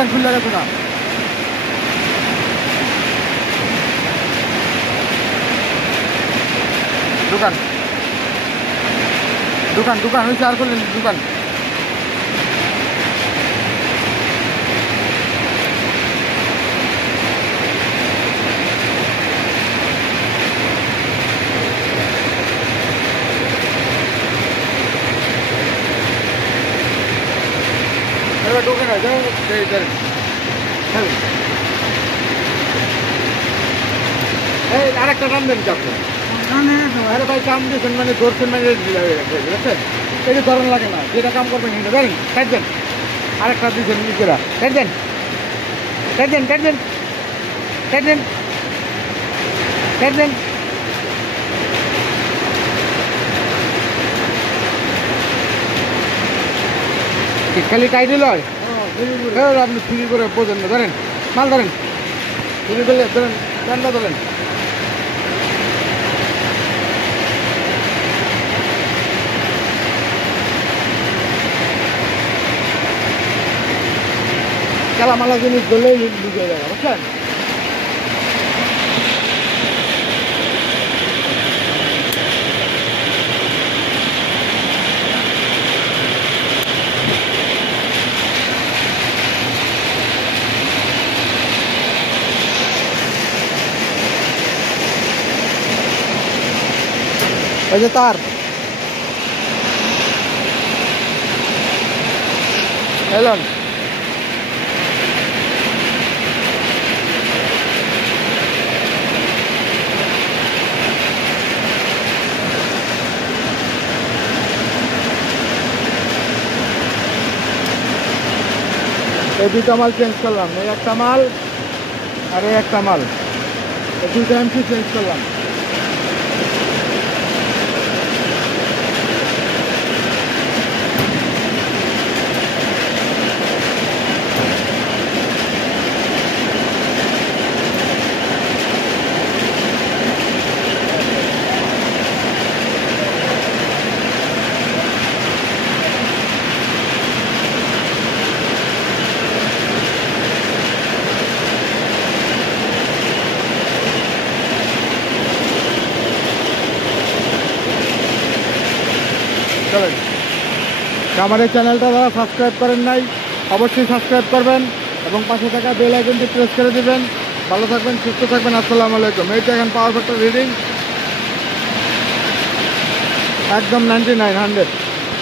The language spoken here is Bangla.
দোকান খুলে গেছে না, দোকান দোকান দোকান হয়েছে আর করলেন দোকান। এবার ঢোকে না, যাও এই আরেকটা নাম দেন কি আপনি? আরে ভাই কাম দিয়েছেন মানে ধরছেন মানে বুঝছেন, এই যে ধরন লাগে না, যেটা কাম করবেন সেটা ধরেন কাট দেন। আরেকটা দিয়েছেন নিজেরা কাট দেন কাট দেন কাট দেন কাট দেন কাট দেন। খালি টাইটেল হয়, আপনি ফ্রি করে বোঝেন না, ধরেন মাল ধরেন, ফ্রি করলে ধরেন ঠান্ডা ধরেন। কালামালা জিনিস ধরলেই বুঝে যাবে, বুঝছেন? ওই যে তার এলন এই দুইটা মাল চেঞ্জ করলাম, এই একটা মাল আর এই একটা মাল, এই দুইটা এমসি চেঞ্জ করলাম। চলেন, আমাদের চ্যানেলটা যারা সাবস্ক্রাইব করেন নাই অবশ্যই সাবস্ক্রাইব করবেন এবং পাশে থাকা বেল আইকনটি প্রেস করে দিবেন। ভালো থাকবেন, সুস্থ থাকবেন, আসসালামু আলাইকুম। এই দেখেন পাওয়ার ফ্যাক্টর রিডিং একদম 99 100।